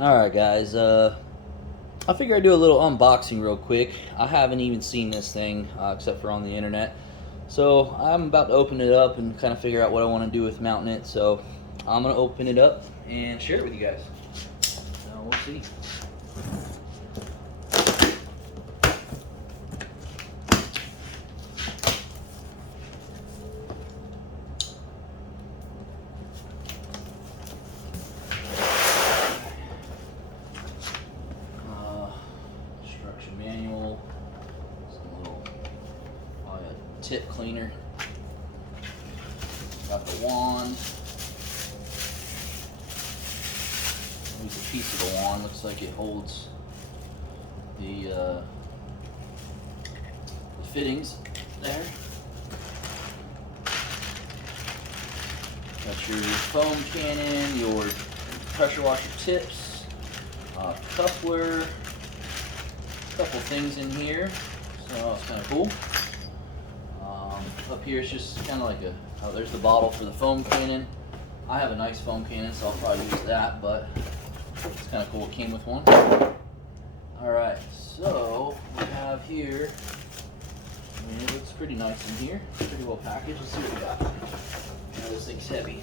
Alright guys, I figure I'd do a little unboxing real quick. I haven't even seen this thing, except for on the internet. So I'm about to open it up and kind of figure out what I want to do with mounting it. So I'm going to open it up and share it with you guys. So we'll see. Instruction manual, some little tip cleaner, got the wand. Here's a piece of the wand, looks like it holds the fittings there. Got your foam cannon, your pressure washer tips, coupler, a couple things in here, so it's kind of cool. Up here it's just kind of like there's the bottle for the foam cannon. I have a nice foam cannon, so I'll probably use that, but it's kind of cool it came with one. Alright, so we have here, it looks pretty nice in here, pretty well packaged. Let's see what we got. Now this thing's heavy.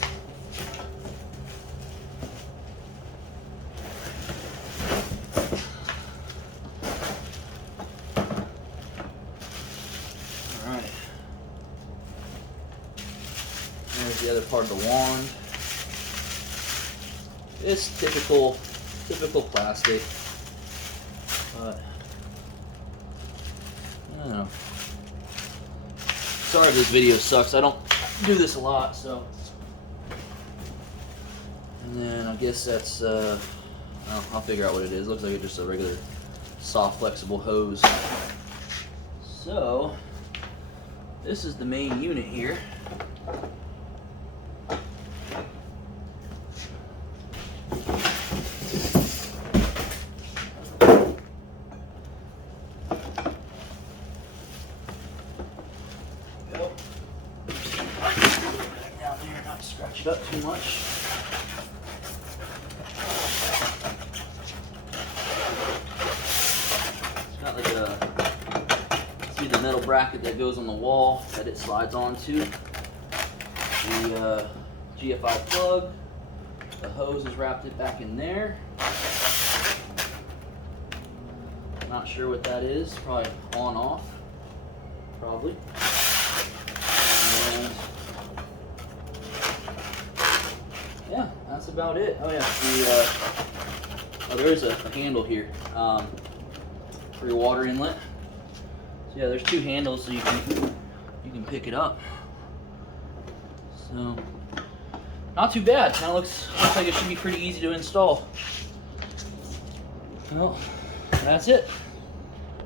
Alright. There's the other part of the wand. It's typical plastic, but I don't know. Sorry if this video sucks. I don't do this a lot, so. And then I guess that's I'll figure out what it is. Looks like it's just a regular soft flexible hose. So this is the main unit here. Down there, not scratch it up too much. It's got like see the metal bracket that goes on the wall that it slides onto. The GFI plug. The hose is wrapped it back in there. Not sure what that is. Probably on off. Probably. And yeah, that's about it. Oh yeah, there's a handle here for your water inlet. So yeah, there's two handles so you can pick it up. So not too bad. Kind of looks like it should be pretty easy to install. Well, that's it.